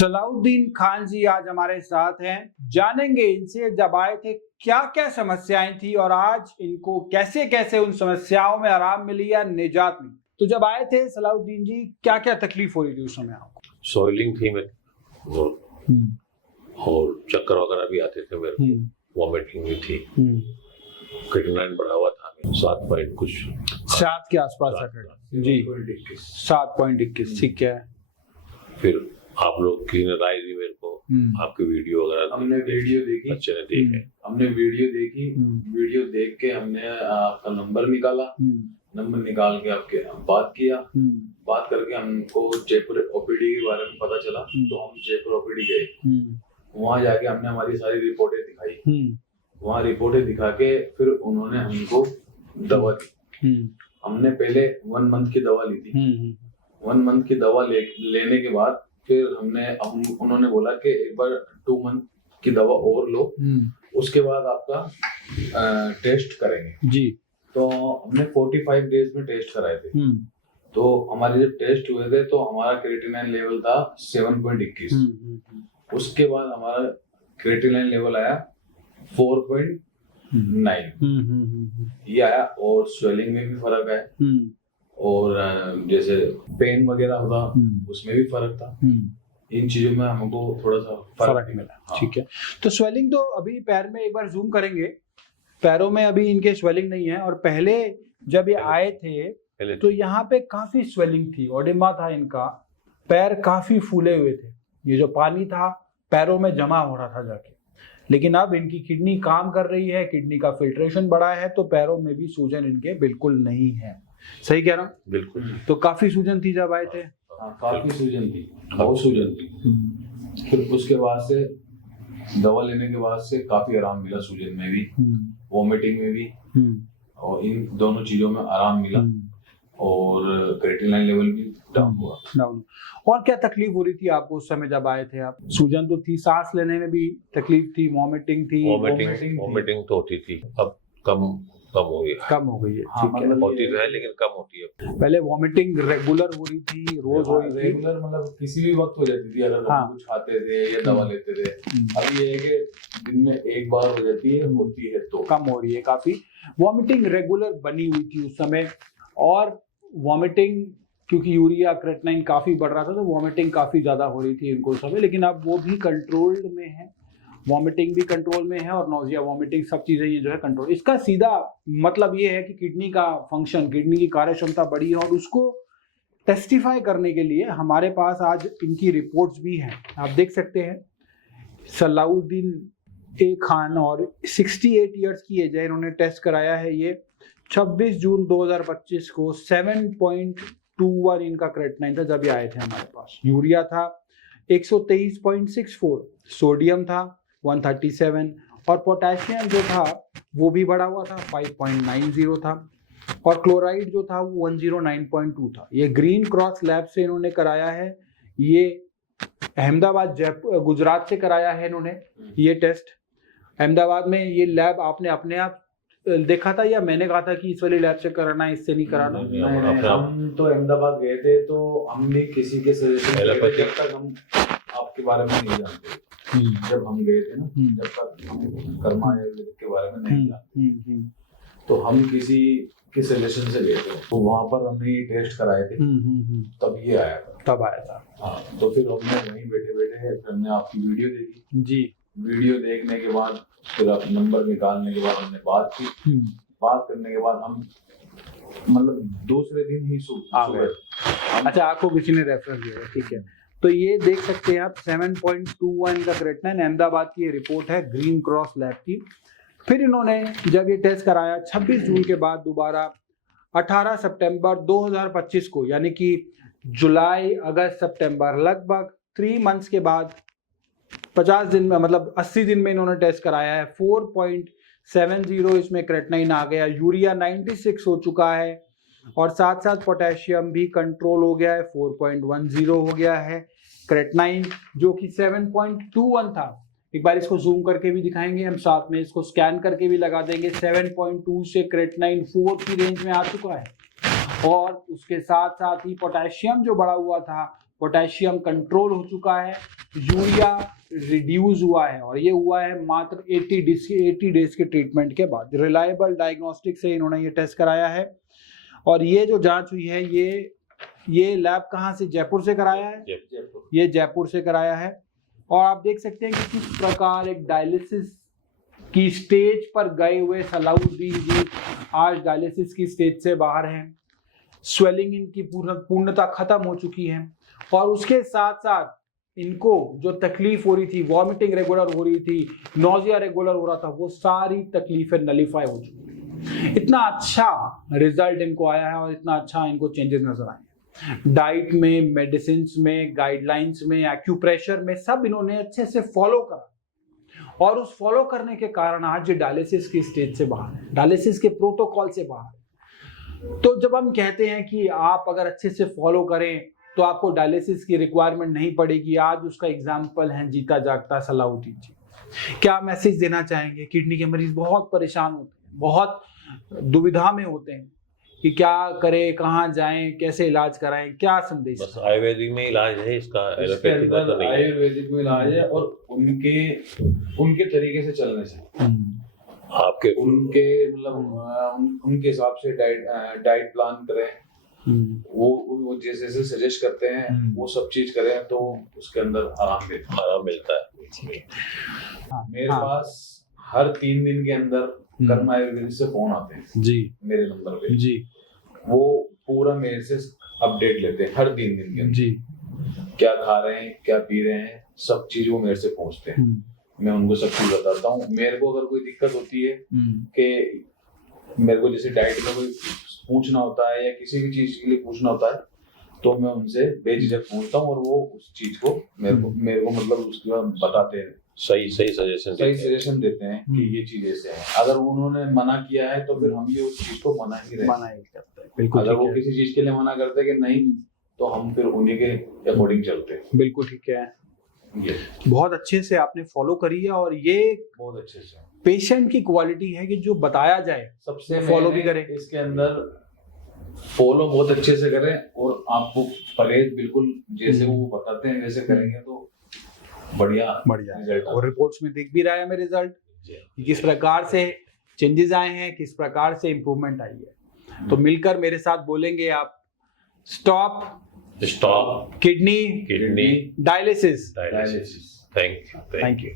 सलाउद्दीन खान जी आज हमारे साथ हैं। जानेंगे इनसे जब आए थे क्या क्या समस्याएं थी और आज इनको कैसे कैसे उन समस्याओं में आराम मिली या निजात मिली। तो जब आए थे सलाउद्दीन जी, क्या क्या तकलीफ हो रही थी उस समय आपको? सॉइलिंग थी मेरे और चक्कर वगैरह भी आते थे मेरे को, वॉमिटिंग भी थी, क्रिएटिनिन बढ़ा हुआ था 7 पॉइंट कुछ 7 के आसपास जी 7.21 ठीक है। फिर आप लोग की राय दी मेरे को, आपकी वीडियो वगैरह हमने वीडियो देखी, बच्चे ने देखे, हमने वीडियो देखी, वीडियो देख के हमने आपका नंबर निकाला, नंबर निकाल के आपके बात किया, बात करके हमको जयपुर ओपीडी के बारे में पता चला, तो हम जयपुर ओपीडी गए। वहाँ जाके हमने हमारी सारी रिपोर्टें दिखाई, वहाँ रिपोर्टें दिखा के फिर उन्होंने हमको दवा दी। हमने पहले 1 मंथ की दवा ली थी। 1 मंथ की दवा लेने के बाद फिर उन्होंने बोला कि एक बार 2 मंथ की दवा और लो, उसके बाद आपका टेस्ट करेंगे जी। तो हमने 45 डेज में टेस्ट कराए थे। तो हमारे जब टेस्ट हुए थे तो हमारा क्रिएटिनिन लेवल था 7.21। उसके बाद हमारा क्रिएटिनिन लेवल आया 4.9 ये आया, और स्वेलिंग में भी फर्क आया, और जैसे पेन वगैरह होता उसमें भी फर्क था। इन चीजों में हमको थोड़ा सा फर्क मिला। ठीक है, तो स्वेलिंग तो अभी पैर में एक बार जूम करेंगे, पैरों में अभी इनके स्वेलिंग नहीं है। और पहले जब ये आए थे तो यहाँ पे काफी स्वेलिंग थी, ओडिमा था इनका, पैर काफी फूले हुए थे, ये जो पानी था पैरों में जमा हो रहा था जाके। लेकिन अब इनकी किडनी काम कर रही है, किडनी का फिल्ट्रेशन बढ़ा है, तो पैरों में भी सूजन इनके बिल्कुल नहीं है। सही कह रहा हूँ? बिल्कुल। तो काफी सूजन थी जब आए थे? काफी सूजन थी, बहुत सूजन थी। फिर उसके बाद से दवा लेने के बाद से काफी आराम मिला, सूजन में भी, वॉमिटिंग में भी, और इन दोनों चीजों में आराम मिला, और क्रिएटिनिन लेवल भी डाउन हुआ। और क्या तकलीफ हो रही थी आपको उस समय जब आए थे आप? सूजन तो थी, सांस लेने में भी तकलीफ थी, वॉमिटिंग थी। वॉमिटिंग तो होती थी, अब कम हो गई है। हाँ, ठीक है, होती तो है लेकिन कम होती है। पहले वॉमिटिंग रेगुलर हो रही थी, रोज हो रही थी। रेगुलर मतलब किसी भी वक्त हो जाती थी अगर हम कुछ खाते थे या दवा लेते थे। अभी ये है कि दिन में एक बार हो जाती है, होती है तो कम हो रही है काफी। वॉमिटिंग रेगुलर बनी हुई थी उस समय, और वॉमिटिंग क्योंकि यूरिया क्रेटिनिन काफी बढ़ रहा था तो वॉमिटिंग काफी ज्यादा हो रही थी इनको उस समय। लेकिन अब वो भी कंट्रोल्ड में है, वॉमिटिंग भी कंट्रोल में है, और नोजिया वॉमिटिंग सब चीजें ये जो है कंट्रोल। इसका सीधा मतलब ये है कि किडनी का फंक्शन, किडनी की कार्य क्षमता बढ़ी है, और उसको टेस्टिफाई करने के लिए हमारे पास आज इनकी रिपोर्ट्स भी हैं। आप देख सकते हैं सलाउद्दीन ए खान, और 68 ईयर्स की एज है, इन्होंने टेस्ट कराया है। ये 26 जून 2025 को 7.21 इनका क्रेटिनिन था जब ये आए थे हमारे पास। यूरिया था 123.64, सोडियम था 137, और पोटेशियम जो था वो भी बढ़ा हुआ था, 5.90 था, और क्लोराइड जो था वो 109.2 था। ये ग्रीन क्रॉस लैब से इन्होंने कराया है, ये अहमदाबाद जयपुर गुजरात से कराया है इन्होंने ये टेस्ट। अहमदाबाद में ये लैब आपने अपने आप देखा था या मैंने कहा था कि इस वाली लैब से कराना है, इससे नहीं कराना? हम तो अहमदाबाद गए थे, तो हमने किसी के सजेशन जब तक हम आपके बारे में नहीं जानते। जब हम गए थे ना, जब तक हम कर्मा आयुर्वेदिक के बारे में नहीं जानते, तो हम किसी के सजेशन से गए थे, तो वहाँ पर हमने ये टेस्ट कराए थे, तब ये आया था, तब आया था। हाँ, तो फिर हमने वहीं बैठे बैठे हमने आपकी वीडियो देखी जी। वीडियो देखने के बाद फिर आप नंबर निकालने के बाद हमने बात की, बात करने के बाद हम मतलब दूसरे दिन ही आ गए। अच्छा, आपको किसी ने रेफरेंस दिया? ठीक है, तो ये देख सकते हैं आप 7.21 का क्रेटिनिन, अहमदाबाद की ये रिपोर्ट है ग्रीन क्रॉस लैब की। फिर इन्होंने जब ये टेस्ट कराया 26 जून के बाद दोबारा 18 सितंबर 2025 को, यानी कि जुलाई अगस्त सितंबर, लगभग 3 मंथ्स के बाद 50 दिन में, मतलब 80 दिन में इन्होंने टेस्ट कराया है। 4.70 इसमें क्रेटिनिन आ गया, यूरिया 96 हो चुका है, और साथ साथ पोटेशियम भी कंट्रोल हो गया है, 4.10 हो गया है। क्रेटिनिन जो कि 7.21 था, एक बार इसको जूम करके भी दिखाएंगे हम, साथ में इसको स्कैन करके भी लगा देंगे। 7.2 से क्रेटिनिन 4 की रेंज में आ चुका है, और उसके साथ साथ ही पोटेशियम जो बढ़ा हुआ था पोटेशियम कंट्रोल हो चुका है, यूरिया रिड्यूस हुआ है, और ये हुआ है मात्र 80 डेज के ट्रीटमेंट के बाद। रिलायबल डायग्नोस्टिक से इन्होंने ये टेस्ट कराया है। और ये जो जांच हुई है ये लैब कहाँ से, जयपुर से कराया है, ये जयपुर से कराया है। और आप देख सकते हैं कि किस प्रकार एक डायलिसिस की स्टेज पर गए हुए सलाउद्दीन जी आज डायलिसिस की स्टेज से बाहर हैं। स्वेलिंग इनकी पूर्णतः खत्म हो चुकी है, और उसके साथ साथ इनको जो तकलीफ हो रही थी, वॉमिटिंग रेगुलर हो रही थी, नोजिया रेगुलर हो रहा था, वो सारी तकलीफें नलीफाई हो चुकी है। इतना अच्छा रिजल्ट इनको आया है और इतना अच्छा इनको चेंजेस नजर आए हैं। डाइट में, मेडिसिन में, गाइडलाइंस में, एक्यूप्रेशर में, सब इन्होंने अच्छे से फॉलो करा, और उस फॉलो करने के कारण आज ये डायलिसिस की स्टेज से बाहर है, डायलिसिस के प्रोटोकॉल से बाहर है। तो जब हम कहते हैं कि आप अगर अच्छे से फॉलो करें तो आपको डायलिसिस की रिक्वायरमेंट नहीं पड़ेगी, आज उसका एग्जाम्पल है जीता जागता सलाउद्दीन जी। क्या मैसेज देना चाहेंगे? किडनी के मरीज बहुत परेशान होते हैं, बहुत दुविधा में होते हैं कि क्या करें, कहाँ जाएं, कैसे इलाज कराएं, क्या संदेश? बस आयुर्वेदिक में इलाज है इसका, एलोपैथिक में तो नहीं है। आयुर्वेदिक में इलाज है, और उनके तरीके से चलने से आपके उनके मतलब उनके हिसाब से डाइट प्लान करें, वो जैसे सजेस्ट करते हैं वो सब चीज करें, तो उसके अंदर आराम मिलता है। मेरे पास हर 3 दिन के अंदर कर्म आयुर्वेदिक से फोन आते हैं जी, मेरे नंबर पे जी, वो पूरा मेरे से अपडेट लेते हैं हर 3 दिन के अंदर, जी, क्या खा रहे हैं, क्या पी रहे हैं, सब चीज वो मेरे से पूछते हैं। मैं उनको सब चीज बताता हूँ। मेरे को अगर कोई दिक्कत होती है कि मेरे को जैसे डाइट में कोई पूछना होता है या किसी भी चीज के लिए पूछना होता है, तो मैं उनसे बेझिझक पूछता हूँ, और वो उस चीज को मेरे को मतलब उसके बाद बताते हैं, सही सजेशन देते हैं कि ये चीज ऐसे है। अगर उन्होंने मना किया है तो फिर हम भी उस चीज को मना ही करते हैं। बिल्कुल। अगर वो किसी चीज के लिए मना करते हैं कि नहीं, तो हम फिर उन्हीं के अकॉर्डिंग चलते हैं। बिल्कुल ठीक है। बहुत अच्छे से आपने फॉलो करी है, और ये बहुत अच्छे से पेशेंट की क्वालिटी है कि जो बताया जाए सबसे फॉलो भी करें। इसके अंदर फॉलो बहुत अच्छे से करें, और आपको परहेज बिल्कुल जैसे वो बताते हैं वैसे करेंगे तो बढ़िया रिजल्ट। और रिपोर्ट्स में दिख भी रहा है हमें रिजल्ट, किस प्रकार से चेंजेस आए हैं, किस प्रकार से इंप्रूवमेंट आई है। तो मिलकर मेरे साथ बोलेंगे आप, stop kidney dialysis. Thank you.